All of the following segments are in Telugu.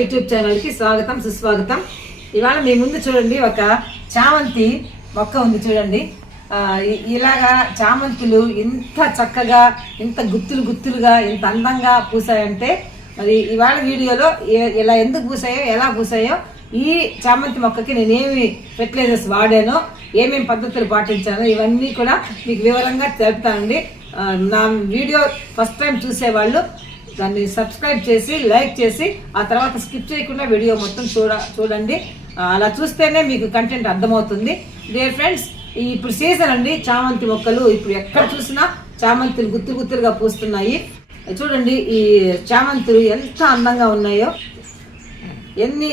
యూట్యూబ్ ఛానల్కి స్వాగతం సుస్వాగతం. ఇవాళ మీ ముందు చూడండి ఒక చామంతి మొక్క ఉంది చూడండి. ఇలాగా చామంతులు ఇంత చక్కగా ఇంత గుత్తులు గుత్తులుగా ఇంత అందంగా పూసాయంటే మరి ఇవాళ వీడియోలో ఇలా ఎందుకు పూసాయో ఎలా పూసాయో ఈ చామంతి మొక్కకి నేనేమి ఫెర్టిలైజర్స్ వాడానో ఏమేమి పద్ధతులు పాటించానో ఇవన్నీ కూడా మీకు వివరంగా తెలుపుతానండి. నా వీడియో ఫస్ట్ టైం చూసేవాళ్ళు దాన్ని సబ్స్క్రైబ్ చేసి లైక్ చేసి ఆ తర్వాత స్కిప్ చేయకుండా వీడియో మొత్తం చూడ చూడండి. అలా చూస్తేనే మీకు కంటెంట్ అర్థమవుతుంది. డియర్ ఫ్రెండ్స్ ఇప్పుడు సీజన్ అండి చామంతి మొక్కలు ఇప్పుడు ఎక్కడ చూసినా చామంతులు గుత్తులు గుత్తులుగా పూస్తున్నాయి. చూడండి ఈ చామంతులు ఎంత అందంగా ఉన్నాయో. ఎన్ని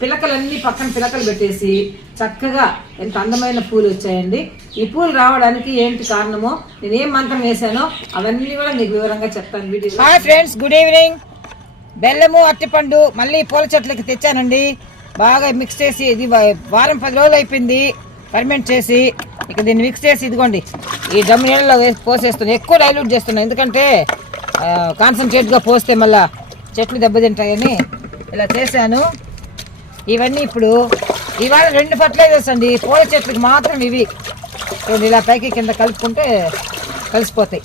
పిలకలన్నీ పక్కన పిలకలు పెట్టేసి చక్కగా ఎంత అందమైన పూలు వచ్చాయండి. ఈ పూలు రావడానికి ఏంటి కారణమో నేను ఏం మంత్రం వేశానో అవన్నీ కూడా మీకు వివరంగా చెప్తాను video hi friends good evening. బెల్లము అట్టిపండు మళ్ళీ పూల చెట్లకి తెచ్చానండి. బాగా మిక్స్ చేసి ఇది వారం పది రోజులు అయిపోయింది. ఫర్మెంట్ చేసి ఇక దీన్ని మిక్స్ చేసి ఇదిగోండి. ఈ డమ్ నీళ్ళలో వేసి పోసేస్తున్నాను ఎక్కువ డైల్యూట్ చేస్తున్నాను ఎందుకంటే కాన్సన్ట్రేట్గా పోస్తే మళ్ళీ చెట్లు దెబ్బతింటాయని ఇలా చేశాను. ఇవన్నీ ఇప్పుడు ఇవాళ రెండు ఫర్టిలైజర్స్ అండి. పూల చెట్లకు మాత్రం ఇవి. చూడండి ఇలా పైకి కింద కలుపుకుంటే కలిసిపోతాయి.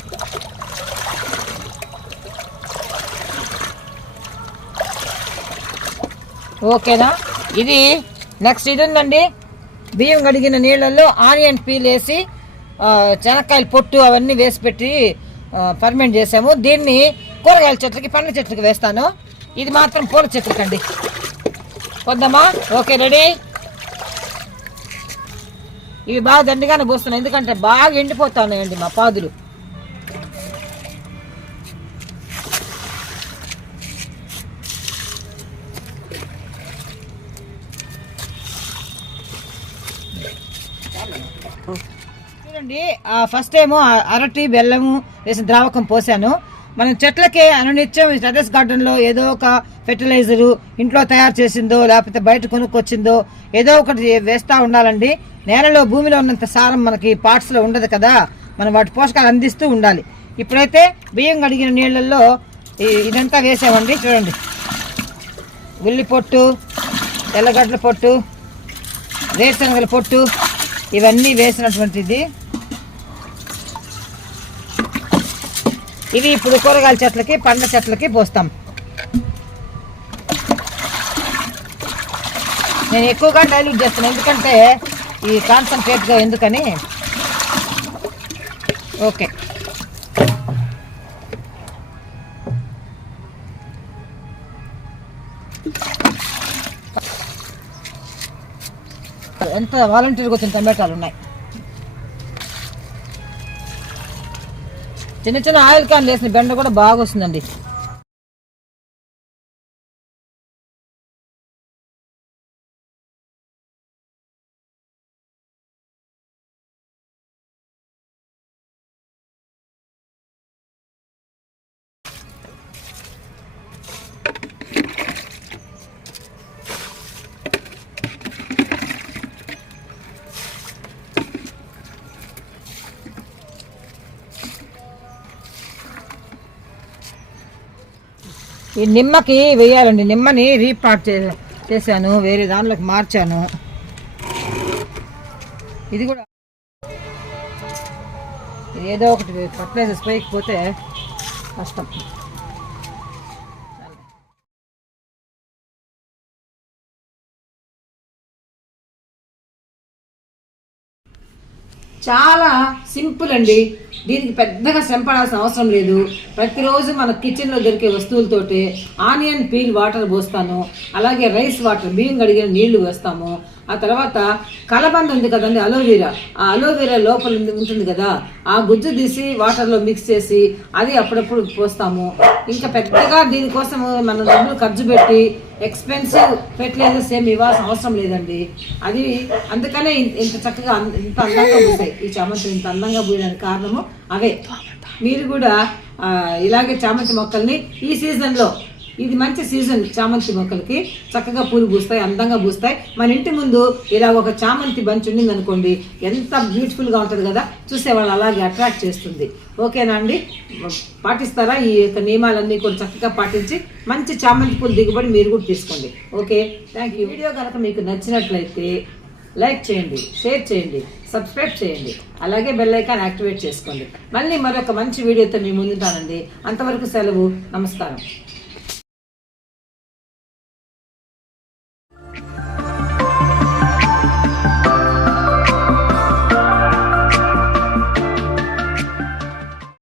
ఓకేనా? ఇది నెక్స్ట్ ఇది ఉందండి బియ్యం కడిగిన నీళ్ళల్లో ఆనియన్ పీల్ వేసి చెనక్కాయలు పొట్టు అవన్నీ వేసి పెట్టి ఫర్మెంట్ చేసాము. దీన్ని కూరగాయల చెట్లకి పండ్ల చెట్లకి వేస్తాను. ఇది మాత్రం పూల చెట్లకండి. వద్దామా ఓకే రెడీ. ఇవి బాగా దండిగానే పోస్తున్నాయి. ఎందుకంటే బాగా ఎండిపోతున్నాయండి మా పాదులు. చూడండి ఫస్ట్ ఏమో అరటి బెల్లము వేసిన ద్రావకం పోసాను. మనం చెట్లకే అనునిత్యం టెర్రస్ గార్డెన్లో ఏదో ఒక ఫెర్టిలైజరు ఇంట్లో తయారు చేసిందో లేకపోతే బయట కొనుక్కొచ్చిందో ఏదో ఒకటి వేస్తూ ఉండాలండి. నేలలో భూమిలో ఉన్నంత సారం మనకి పార్ట్స్లో ఉండదు కదా. మనం వాటి పోషకాలు అందిస్తూ ఉండాలి. ఇప్పుడైతే బియ్యం కడిగిన నీళ్ళల్లో ఇదంతా వేసామండి. చూడండి. ఉల్లి పొట్టు తెల్లగడ్డల పొట్టు వేరుశనగల పొట్టు ఇవన్నీ వేసినటువంటిది. ఇవి ఇప్పుడు కూరగాయల చెట్లకి పండ్ల చెట్లకి పోస్తాం. నేను ఎక్కువగా డైల్యూట్ చేస్తాను. ఎందుకంటే ఈ కాన్సన్ట్రేట్గా ఎందుకని? ఓకే. ఎంత వాలంటీర్గా వచ్చిన టమాటాలు ఉన్నాయి? చిన్న చిన్న ఆయిల్ క్యాన్ వేసిన బెండ కూడా బాగా వస్తుందండి ఈ నిమ్మకి వేయాలండి. నిమ్మని రీపాట్ చే చేశాను. వేరే దానిలోకి మార్చాను. ఇది కూడా ఏదో ఒకటి ఫర్టిలైజర్స్ పోతే కష్టం. చాలా సింపుల్ అండి. దీనికి పెద్దగా శ్రమ అవసరం లేదు. ప్రతిరోజు మన కిచెన్లో దొరికే వస్తువులతోటి ఆనియన్ పీల్ వాటర్ పోస్తాను. అలాగే రైస్ వాటర్ బియ్యం కడిగిన నీళ్ళు వేస్తాము. ఆ తర్వాత కలబంద ఉంది కదండి అలోవీరా ఆ అలోవీరా లోపల ఉంటుంది కదా ఆ గుజ్జు తీసి వాటర్లో మిక్స్ చేసి అది అప్పుడప్పుడు పోస్తాము. ఇంకా పెద్దగా దీనికోసం మనం డబ్బులు ఖర్చు పెట్టి ఎక్స్పెన్సివ్ ఫెర్టిలైజర్స్ ఏమి ఇవ్వాల్సిన అవసరం లేదండి. అది అందుకనే ఇంత చక్కగా ఇంత అందంగా పూసాయి. ఈ చామంతి ఇంత అందంగా పూయడానికి కారణము అవే. మీరు కూడా ఇలాగే చామంతి మొక్కల్ని ఈ సీజన్లో ఇది మంచి సీజన్ చామంతి మొక్కలకి. చక్కగా పూలు పూస్తాయి అందంగా పూస్తాయి. మన ఇంటి ముందు ఇలా ఒక చామంతి బంచ్ ఉండింది అనుకోండి ఎంత బ్యూటిఫుల్గా ఉంటుంది కదా. చూసే వాళ్ళు అలాగే అట్రాక్ట్ చేస్తుంది. ఓకేనా అండి? పాటిస్తారా? ఈ యొక్క నియమాలన్నీ కూడా చక్కగా పాటించి మంచి చామంతి పూలు దిగుబడి మీరు కూడా తీసుకోండి. ఓకే? థ్యాంక్ యూ వీడియో కనుక మీకు నచ్చినట్లయితే లైక్ చేయండి షేర్ చేయండి సబ్స్క్రైబ్ చేయండి. అలాగే బెల్ ఐకాన్ యాక్టివేట్ చేసుకోండి. మళ్ళీ మరొక మంచి వీడియోతో మీ ముందుంటానండి. అంతవరకు సెలవు నమస్కారం.